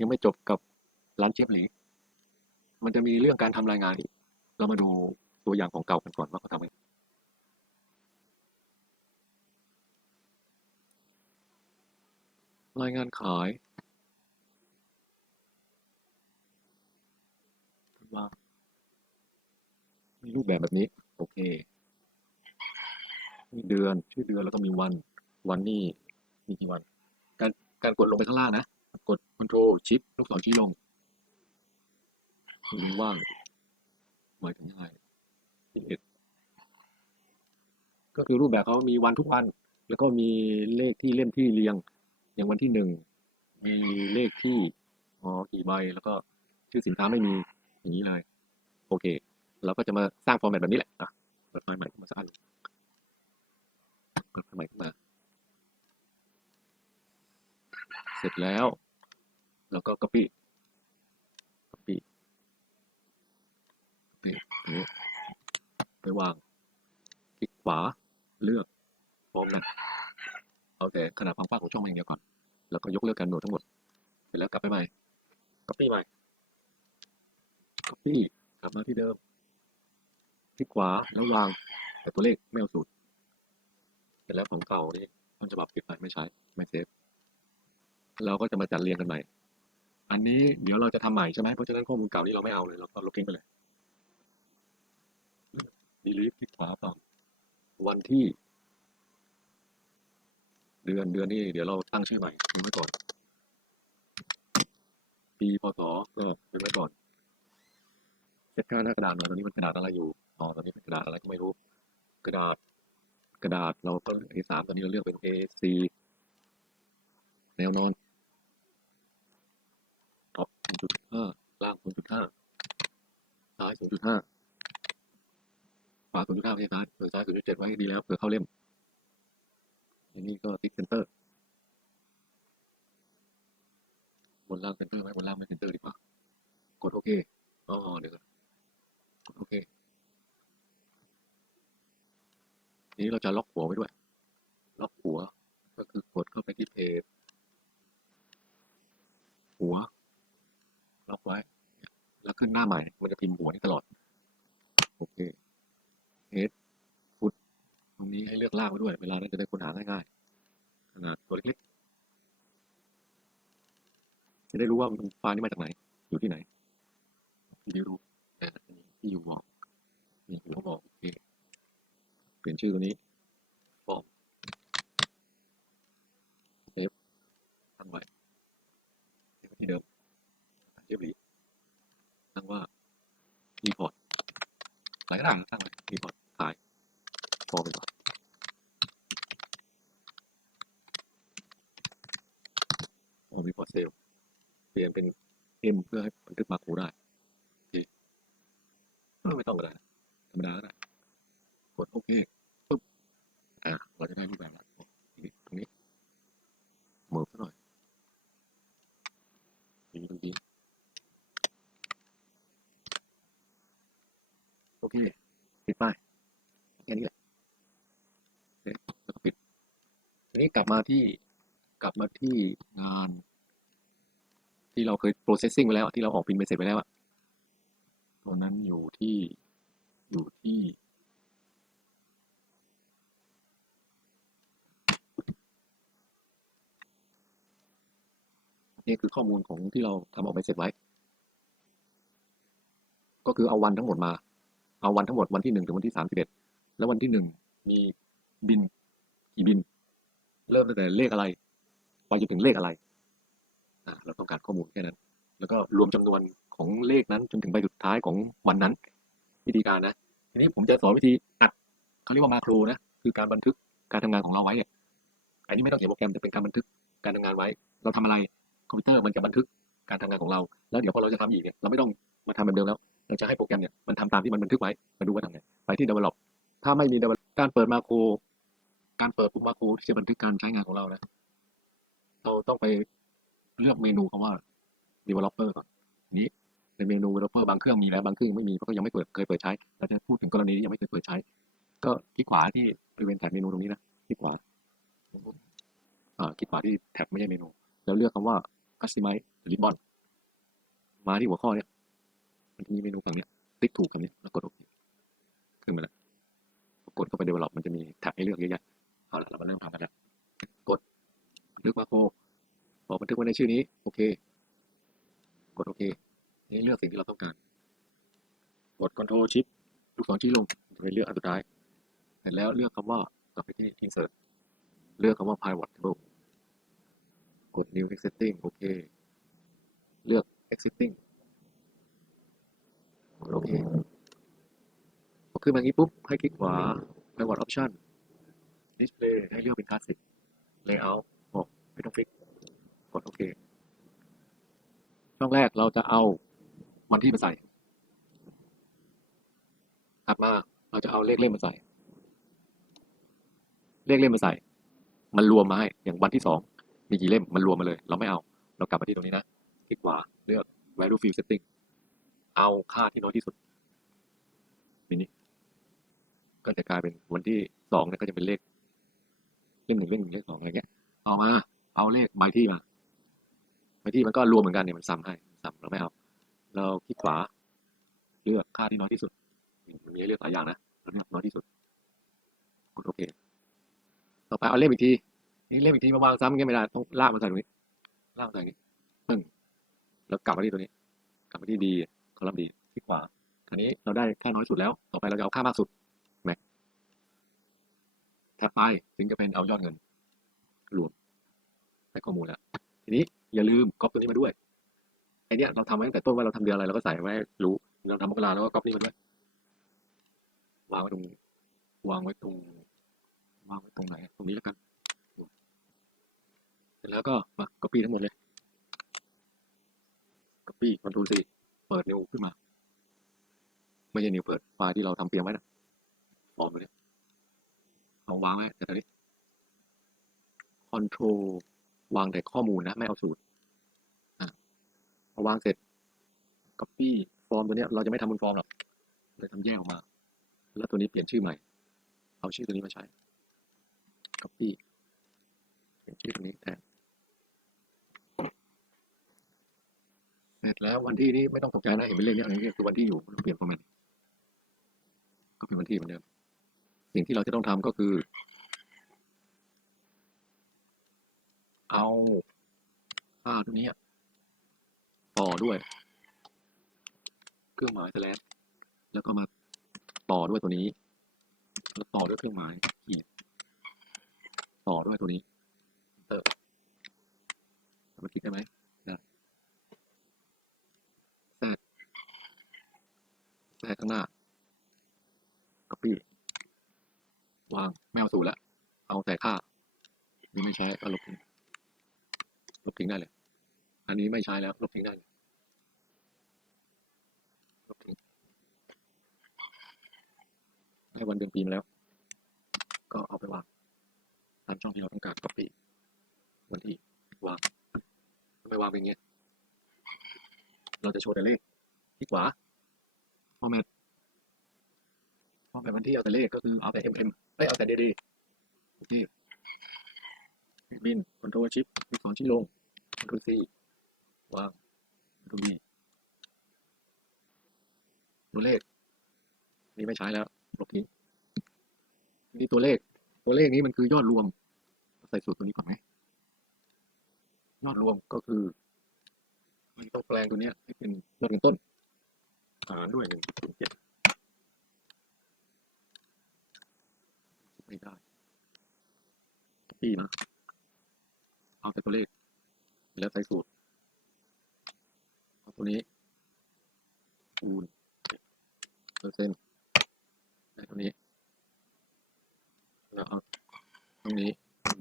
ยังไม่จบกับร้านเจี๊ยบหลมันจะมีเรื่องการทำรายงานอีก เรามาดูตัวอย่างของเก่ากันก่อนว่าเขาทำไงรายงานขายว่ามีรูปแบบแบบนี้ โอเค มีเดือน ชื่อเดือนแล้วก็มีวัน วันนี่มีกี่วัน การการกดลงไปข้างล่างนะ กด Ctrl Shift ลูกศรชี้ลงมีว่างหมายถึงอะไร11ก็คือรูปแบบเขามีวันทุกวัน แล้วก็มีเลขที่เล่มที่เรียง อย่างวันที่หนึ่งมีเลขที่อ๋อกี่ใบแล้วก็ชื่อสินค้าไม่มีอย่างนี้เลย โอเค เราก็จะมาสร้างฟอร์แมตแบบนี้แหละอะเปิดไฟล์ใหม่ขึ้นมาสักอันเปิดไฟล์ใหม่ขึ้นมา เสร็จแล้ว แล้วก็ copy copy copy นี้ไปวาง คลิกขวา เลือกฟอร์แมตเอาแต่ขนาดความกว้างของช่องมาอย่างเดียวก่อน แล้วก็ยกเลิกการโหนดทั้งหมด เสร็จแล้วกลับไปใหม่ copy ใหม่ copy กลับมาที่เดิม คลิกขวา แล้ววาง แต่ตัวเลขไม่เอาสูตรเสร็จแล้วของเก่านี่ต้นฉบับปิดไปไม่ใช้ ไม่เซฟ เราก็จะมาจัดเรียงกันใหม่ อันนี้เดี๋ยวเราจะทำใหม่ใช่ไหมเพราะฉะนั้นข้อมูลเก่านี้เราไม่เอาเลยเราก็ลบทิ้งไปเลย delete คลิกขวาต่อวันที่ เดือนเดือนนี่เดี๋ยวเราตั้งชื่อใหม่ทิ้งไว้ก่อน ปีพศก็ทิ้งไว้ก่อนเซตค่าหน้ากระดาษหน่อยตอนนี้มันกระดาษอะไรอยู่อ๋อตอนนี้เป็นกระดาษอะไรก็ไม่รู้ กระดาษกระดาษเราก็ A3 ตอนนี้เราเลือกเป็น A4 แนวนอน ท็อป0.5 ล่าง 0.5 ซ้าย 0.5 ขวา 0.5ไม่ใช่ซ้ายเผื่อซ้าย 0.7 ไว้ดีแล้วเผื่อเข้าเล่มอันนี้ก็ติ๊กเซนเตอร์ บนล่างเซนเตอร์ไหมบนล่างไม่เซนเตอร์ดีกว่า กดโอเค อ๋อ เดี๋ยวก่อนกดโอเคทีนี้เราจะล็อกหัวไว้ด้วย ล็อกหัว ก็คือกดเข้าไปที่เพจหัว ล็อกไว้ แล้วขึ้นหน้าใหม่ มันจะพิมพ์หัวนี่ตลอด โอเคเฮดฟุตตรงนี้ให้เลือกลากไว้ด้วย เวลานั้นจะได้ค้นหาง่ายๆ ขนาดตัวเล็กๆ จะได้รู้ว่ามันไฟล์นี้มาจากไหน อยู่ที่ไหนที่ด้รู้ที่อยู่บอกนี่อยู่บอกโอเคเปลี่ยนชื่อตัวนี้ ฟอร์มเซฟตั้งไว้เซฟไว้ที่เดิมเรียบรีตั้งว่า รีพอร์ตหลายกระดานตั้งไว้รีพอร์ตถ่ายฟอร์มไปก่อนฟอร์มรีพอร์ตเซลเปลี่ยนเป็น M เพื่อให้บันทึกมาโครได้โอเคไม่ต้องก็ได้ธรรมดาก็ได้กดโอเคปุ๊บอ่าเราจะได้รูปแบบแล้วนี่ตรงนี้เหมือบซะหน่อยนี่ตรงนี้โอเคปิดป้ายแค่นี้แหละเสร็จแล้วก็ปิดทีนี้กลับมาที่กลับมาที่งาน ที่เราเคย processing ไปแล้วอะที่เราออกพิมพ์ไปเสร็จไปแล้วอะตัวนั้นอยู่ที่อยู่ที่นี่คือข้อมูลของที่เราทำออกไปเสร็จไว้ ก็คือเอาวันทั้งหมดมา เอาวันทั้งหมดวันที่หนึ่งถึงวันที่สามสิบเอ็ดแล้ววันที่หนึ่งมีบินกี่บิน เริ่มตั้งแต่เลขอะไร ไปจนถึงเลขอะไรอ่า เราต้องการข้อมูลแค่นั้น แล้วก็รวมจำนวนของเลขนั้นจนถึงใบสุดท้ายของวันนั้น วิธีการนะ ทีนี้ผมจะสอนวิธีอัดเขาเรียกว่ามาโครนะคือการบันทึกการทำงานของเราไว้เนี่ยอันนี้ไม่ต้องเขียนโปรแกรมแต่เป็นการบันทึกการทำงานไว้ เราทำอะไรคอมพิวเตอร์มันจะบันทึกการทำงานของเรา แล้วเดี๋ยวพอเราจะทำอีกเนี่ยเราไม่ต้องมาทำแบบเดิมแล้วเราจะให้โปรแกรมเนี่ยมันทำตามที่มันบันทึกไว้มาดูว่าทำไงไปที่ develop ถ้าไม่มี develop การเปิดมาโครการเปิดปุ่มมาโครที่จะบันทึกการใช้งานของเรานะเราต้องไป เลือกเมนูคำว่า developer ก่อนนี้ในเมนู developer บางเครื่องมีแล้วบางเครื่องยังไม่มีเพราะก็ยังไม่เปิดเคยเปิดใช้เราจะพูดถึงกรณีที่ยังไม่เคยเปิดใช้ ก็คลิกขวาที่บริเวณแถบเมนูตรงนี้นะคลิกขวาอ่าคลิกขวาที่แท็บไม่ใช่เมนู แล้วเลือกคำว่าคัสต o ไม z ์ริบบอนมาที่หัวข้อเนี้ยมันจะมีเมนูฝั่งเนี้ยติ๊กถูกคำนี้แล้วกดโอเคขึ้นมาแล้วกดเข้าไป develop มันจะมีแท็บให้เลือกเยอะแยะเอาละเรามาเริ่มทำกันแล้วกดบันทึกมาโค รพอบันทึกไว้ในชื่อนี้ โอเค กดโอเค นี่เลือกสิ่งที่เราต้องการ กด Ctrl Shift ลูกศรชี้ลงจะไปเลือกอันสุดท้าย เสร็จแล้วเลือกคำว่ากลับไปที่ Insert เลือกคำว่า Pivot Table กด New Existing โอเค เลือก Existing กดโอเคพอขึ้นมางี้ปุ๊บ ให้คลิกขวา Pivot Option Display ให้เลือกเป็น Classic Layout บอกไม่ต้องฟิก ดโอเค ช่องแรกเราจะเอาวันที่มาใส่ ถัดมาเราจะเอาเลขเล่มมาใส่ เลขเล่มมาใส่ มันรวมมาให้อย่างวันที่สองมีกี่เล่มมันรวมมาเลย เราไม่เอา เรากลับมาที่ตรงนี้นะคลิกขวาเลือก value field setting เอาค่าที่น้อยที่สุดนี่นี่ก็จะกลายเป็นวันที่สองเนี่ยก็จะเป็นเลข เลขหนึ่งเลขหนึ่งเลขสองอะไรเงี้ย ต่อมา เอาเลขใบที่มา ใบที่มันก็รวมเหมือนกันเนี่ยมันซ้ำให้ซ้ำเราไม่เอาเราคลิกขวาเลือกค่าที่น้อยที่สุด มันมีให้เลือกหลายอย่างนะเราเลือกน้อยที่สุดกดโอเค ต่อไปเอาเล่มอีกทีนี่เล่มอีกทีมาวางซ้ำอย่างเงี้ยไม่ได้ต้องลากมาใส่ตรงนี้ลากมาใส่นี้ปึ้งแล้วกลับมาที่ตัวนี้ กลับมาที่ดีคอลัมน์ดีที่ขวาอันนี้เราได้ค่าน้อยสุดแล้ว ต่อไปเราจะเอาค่ามากสุดแม็กแท็บไปถึงจะเป็นเอายอดเงิน รวมได้ข้อมูลแล้วทีนี้ อย่าลืมก๊อปตัวนี้มาด้วยไอเนี้ยเราทำไว้ตั้งแต่ต้นว่าเราทำเดือนอะไรเราก็ใส่ไว้รู้เราทำมกราแล้วก็ก๊อปนี่มาด้วยวางไว้ตรงวางไว้ตรงวางไว้ตรงไหนตรงนี้แล้วกันเสร็จแล้วก็มา copy ทั้งหมดเลย copy Ctrl C เปิด new ขึ้นมา ไม่ใช่ new เปิดไฟล์ที่เราทำเตรียมไว้นะฟอร์มตัวนี้ลองวางไว้แต่ตอนนี้ Control วางแต่ข้อมูลนะ ไม่เอาสูตร พอวางเสร็จ copy ฟอร์มตัวเนี้ยเราจะไม่ทำบนฟอร์มหรอกเลยทำแยกออกมา แล้วตัวนี้เปลี่ยนชื่อใหม่ เอาชื่อตัวนี้มาใช้ copy เปลี่ยนชื่อตัวนี้แทนเสร็จแล้ววันที่นี้ไม่ต้องตกใจนะเห็นเป็นเลขเนี้ยอันนี้คือวันที่อยู่เราเปลี่ยนฟอร์แมตก็เป็นวันที่เหมือนเดิมสิ่งที่เราจะต้องทำก็คือ เอาค่าตัวนี้ ต่อด้วยเครื่องหมายแสลแล้วก็มาต่อด้วยตัวนี้แล้วต่อด้วยเครื่องหมายขีดต่อด้วยตัวนี้เติมมันคลิกได้ไหมได้แทรกแทรกข้างหน้า copy วางไม่เอาสูตรแล้ว เอาแต่ค่านี่ไม่ใช้ก็ลบทิ้งลบทิ้งได้เลย นนี้ไม่ใช้แล้วลบทิ้งได้ลบทิ้งให้วันเดือนปีมาแล้ว ก็เอาไปวางตามช่องที่เราต้องการ copy วันที่วางทำไมวางเป็นอย่างเงี้ยเราจะโชว์แต่เลขที่ขวา format format วันที่เอาแต่เลขก็คือเอาแต่ mm ไม่เอาแต่ dd โอเคบิน control shift มีสอนชี้นลง control c วาง control v ตัวเลข นี่ไม่ใช้แล้วลบทิ้งนี่ตัวเลข ตัวเลขนี้มันคือยอดรวม ใส่สูตรตัวนี้ก่อนไหมยอดรวมก็คือ มันต้องแปลงตัวนี้ให้เป็นยอดเงินต้นหารด้วยหนึ่งถึงเจ็ดไม่ได้ปีมาเอาแต่ตัวเลข แล้วใส่สูตร นี้คูณเปอร์เซ็นต์ได้ตรงนี้แล้วเอาตรงนี้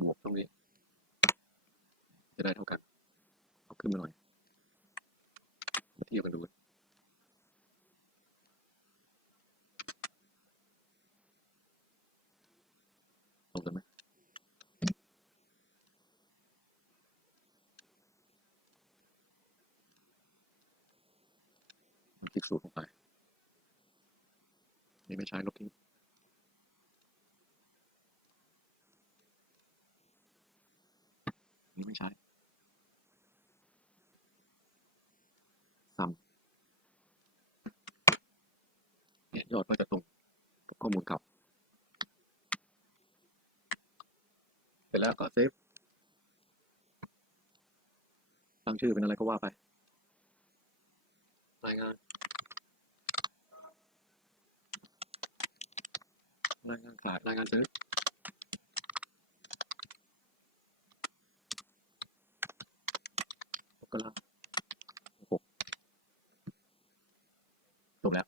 บวกตรงนี้ จะได้เท่ากัน เอาขึ้นมาหน่อยเทียบกันดู คลิกสูตรลงไป นี่ไม่ใช่ลบทิ้งนี่ไม่ใช้ซ้ำเนี่ยอดก็จะตรงกับข้อมูลเกลับเสร็จแล้วก็เซฟ ตั้งชื่อเป็นอะไรก็ว่าไป รายงาน รายงานขายรายงานซื้อมกราหกจบแล้ว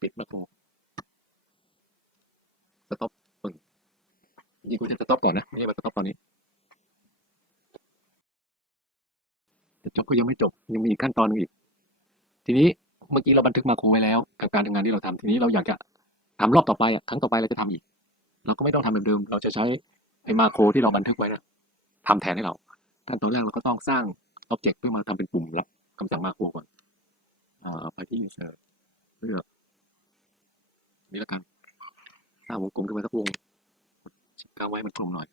ปิดมาโครสต็อปปึ่งจริงๆกูจะสต็อปก่อนนะ ไม่ใช่มาสต็อปตอนนี้ แต่จ็อบ ก็ยังไม่จบยังมีอีกขั้นตอนหนึงอีก ทีนี้เมื่อกี้เราบันทึกมาโครไว้แล้ว กับการทำงานที่เราทำทีนี้เราอยากจะทำรอบต่อไปอะครั้งต่อไปเราจะทำอีก เราก็ไม่ต้องทำแบบเดิม เราจะใช้ไอ้มาโครที่เราบันทึกไว้นะทำแทนให้เราขั้นตอนแรกเราก็ต้องสร้างอ็อบเจกต์เพื่อมาทำเป็นปุ่มรับคำสั่งมาโครก่อนอ่าไปที่ insert เลือกนี่ล้วกันสร้างวงกลมขึ้นมาสักวงกางไว้มันกลมหน่อย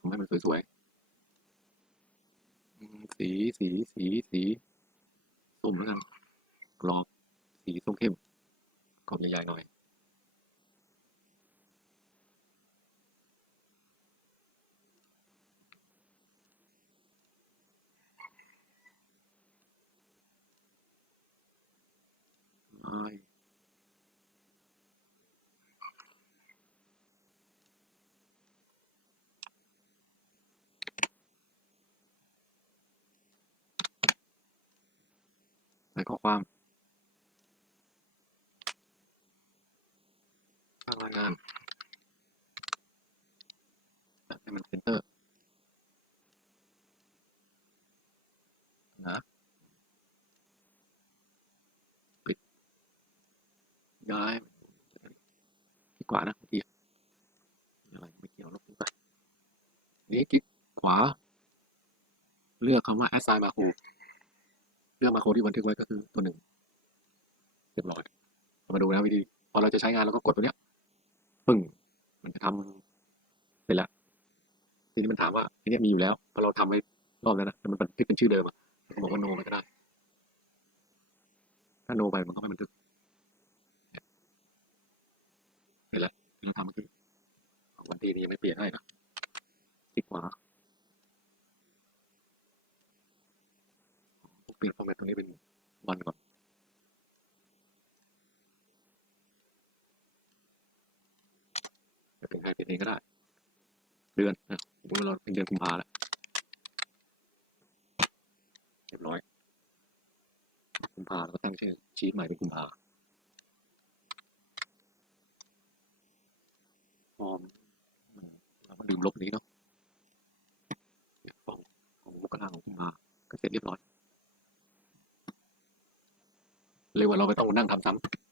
ทำให้มันสวยๆ สีสีสีสีส้มแล้วกันกรอบสีส้มเข้มกรอบใหญ่ๆหน่อยไม้ ใส่ข้อความสร้างงานให้มันเซนเตอร์นะปิดย้ายคลิกขวานะเมื่อกี้อะไรไม่เกี่ยวลบไปนี้คลิกขวา เลือกคำว่า assign macro เลือกมาโครที่บันทึกไว้ก็คือตัวหนึ่งเรียบร้อยมาดูนะวิธี พอเราจะใช้งานเราก็กดตัวเนี้ยปึ้ง มันจะทำเสร็จแล้วทีนี้มันถามว่าทีเนี้มีอยู่แล้วพอเราทำไว้รอบแล้วนะแต่มันบันทึกเป็นชื่อเดิมอะเราก็บอกว่า no ไปก็ได้ ถ้า no ไปมันก็ไม่บันทึกเนี่ยเสร็จแล้วเราทำมื่อกี้วันที่นี้ยังไม่เปลี่ยนให้นะคลิกขวา เปลี่ยนฟอร์แมตตรงนี้เป็นวันก่อนจะเป็นใครเป็นเองก็ได้ เดือนนะผมว่าเราเป็นเดือนกุมภาแล้วเรียบร้อยกุมภาเราก็ตั้งชื่อชีตใหม่เป็นกุมภาฟอร์มมันเราก็ลืมลบนี้เนาะเนี่ยฟอร์มของมกราของกุมภาก็เสร็จเรียบร้อย เรียกว่าเราไม่ต้องนั่งทำซ้ำ